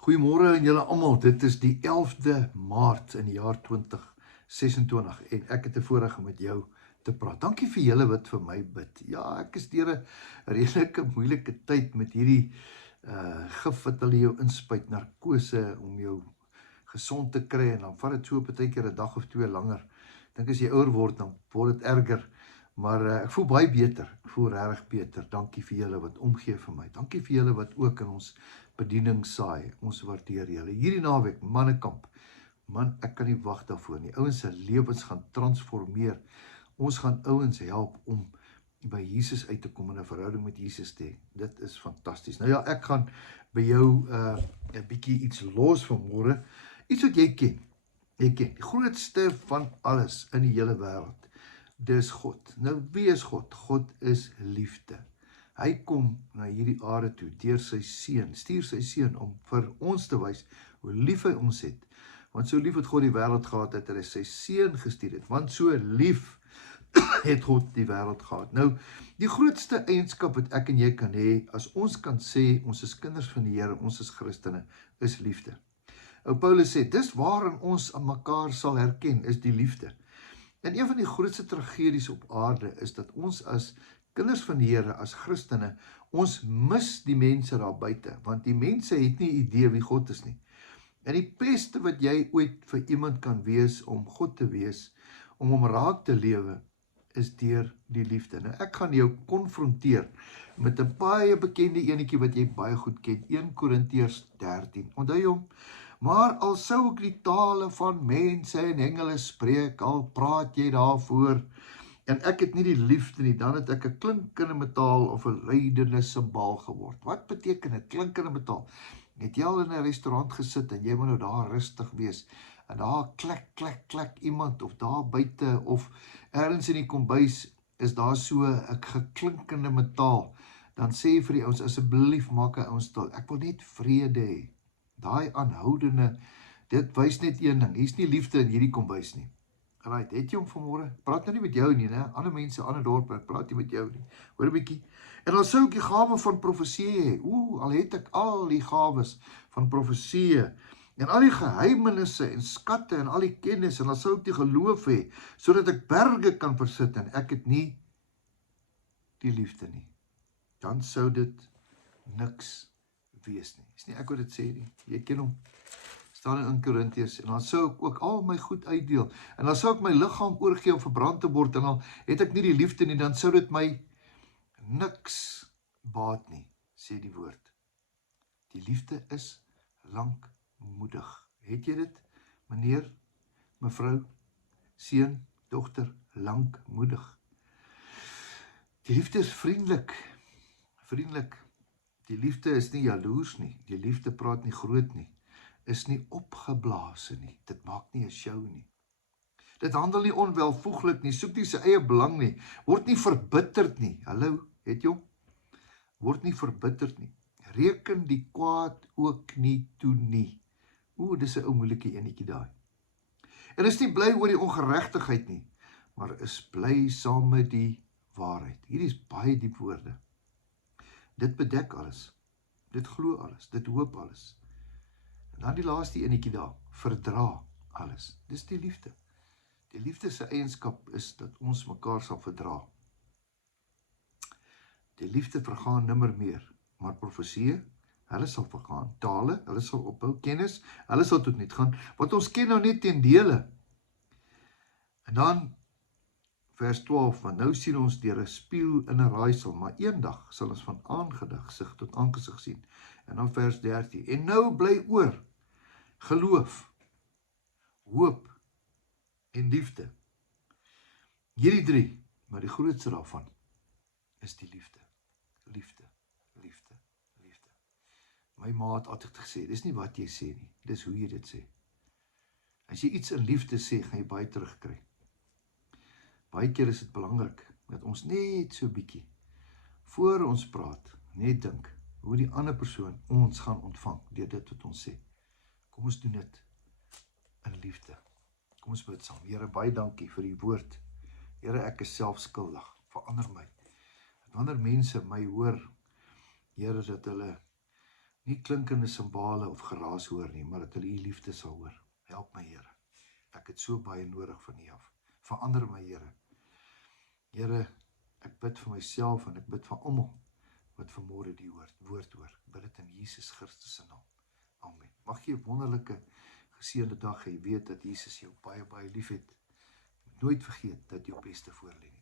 Goeiemôre aan julle almal. Dit is die 11de Maart in die jaar 2026 en ek het 'n voorreg om met jou te praat. Dankie vir julle wat vir my bid. Ja, ek is deur 'n redelike moeilike tyd met hierdie gif wat hulle jou inspuit, narkose om jou gesond te kry en dan vat dit so partykeer 'n dag of 2 langer. Ek dink as jy ouer word dan word dit erger. Maar ek voel baie beter, ek voel regtig beter. Dankie vir julle wat omgee vir my. Dankie vir julle wat ook in ons bediening saai. Ons waardeer julle. Hierdie naweek, mannekamp. Man, ek kan nie wag daarvoor nie. Ouens se lewens gaan transformeer. Ons gaan ouens help om by Jesus uit te kom en 'n verhouding met Jesus te hê. Dit is fantasties. Nou ja, ek gaan by jou 'n bietjie iets los vanmôre. Iets wat jy ken. Jy ken die grootste van alles in die hele wêreld. Dis God. Nou, wie is God? God is liefde. Hy kom na hierdie aarde toe deur sy seun, stuur sy seun om vir ons te wys hoe lief hy ons het. Want so lief het God die wêreld gehad dat hy sy seun gestuur het. Want so lief het God die wêreld gehad. Nou, die grootste eienskap wat ek en jy kan hê, as ons kan sê ons is kinders van die Here, ons is Christene, is liefde. Ou Paulus sê, dis waarin ons aan mekaar sal herken, is die liefde. En een van die grootste tragedies op aarde is dat ons as kinders van die Here, as Christene, ons mis die mense daar buite, want die mense het nie idee wie God is nie. En die beste wat jy ooit vir iemand kan wees, om God te wees, om hom raak te lewe, is deur die liefde. Nou, ek gaan jou konfronteer met 'n baie bekende enetjie wat jy baie goed ken, 1 Korintiërs 13. Onthou jy hom? Maar al sou ek die tale van mense en engele spreek, al praat jy daarvoor, en ek het nie die liefde nie, dan het ek 'n klinkende metaal of 'n lydende simbaal geword. Wat beteken dit, klinkende metaal? Het jy al in 'n restaurant gesit en jy moet nou daar rustig wees, en daar klek iemand, of daar buite, of ergens in die kombuis, is daar so 'n geklinkende metaal, dan sê jy vir die ouens, asseblief maak 'n ou stil, ek wil net vrede hê. Daai aanhoudende, dit wys net een ding, hier's nie liefde in hierdie kombuis nie. Right, het jy hom vanmôre? Praat nou nie met jou nie, né? Ander mense, ander dorpe, ek praat nie met jou nie. Hoor 'n bietjie. En dan sou ek die gawe van profesie hê. Al het ek al die gawes van profesie en al die geheimenisse en skatte en al die kennis, en dan sou ek die geloof hê sodat ek berge kan versit, en ek het nie die liefde nie. Dan sou dit niks wees nie. Is nie ek wat dit sê nie. Jy ken hom. Staan in Korintiërs, en dan sou ek ook al my goed uitdeel, en dan sou ek my liggaam oorgee om verbrand te word, en dan het ek nie die liefde nie, dan sou dit my niks baat nie, sê die woord. Die liefde is lankmoedig. Het jy dit, meneer, mevrou, seun, dogter, lankmoedig? Die liefde is vriendelik. Die liefde is nie jaloers nie, die liefde praat nie groot nie, is nie opgeblaase nie, dit maak nie 'n show nie. Dit handel nie onwelvoeglik nie, soek nie sy eie belang nie, word nie verbitterd nie. Hallo, het jy hom? Word nie verbitterd nie. Reken die kwaad ook nie toe nie. Dis 'n ou moeilike enetjie daai. En is nie bly oor die ongeregtigheid nie, maar is bly saam met die waarheid. Hierdie is baie diep woorde. Dit bedek alles. Dit glo alles. Dit hoop alles. En dan die laaste enetjie daar, verdra alles. Dis die liefde. Die liefde se eienskap is dat ons mekaar sal verdra. Die liefde vergaan nimmer meer, maar profesie, hulle sal vergaan. Tale, hulle sal ophou. Kennis, hulle sal tot niet gaan. Want ons ken nou net ten dele. En dan vers 12, want nou sien ons deur 'n spieël in 'n raaisel, maar eendag sal ons van aangesig tot aangesig sien. En dan vers 13, en nou bly oor geloof, hoop en liefde. Hierdie 3, maar die grootste daarvan is die liefde. Liefde. My ma het altyd gesê, dis nie wat jy sê nie, dis hoe jy dit sê. As jy iets in liefde sê, gaan jy baie terugkry. Baie keer is dit belangrik dat ons net so bietjie voor ons praat, net dink hoe die ander persoon ons gaan ontvang deur dit wat ons sê. Kom ons doen dit in liefde. Kom ons bid saam. Here, baie dankie vir die woord. Here, ek is self skuldig. Verander my. Wanneer mense my hoor, Here, dat hulle nie klinkende simbale of geraas hoor nie, maar dat hulle u liefde sal hoor. Help my, Here. Ek het so baie nodig van u af. Verander my, Here. Here, ek bid vir myself en ek bid vir almal wat vanmôre die woord hoor. Ek bid dit in Jesus Christus se naam. Amen. Mag jy 'n wonderlike geseënde dag hê. Weet dat Jesus jou baie, baie liefhet. Nooit vergeet dat jou beste voor lê.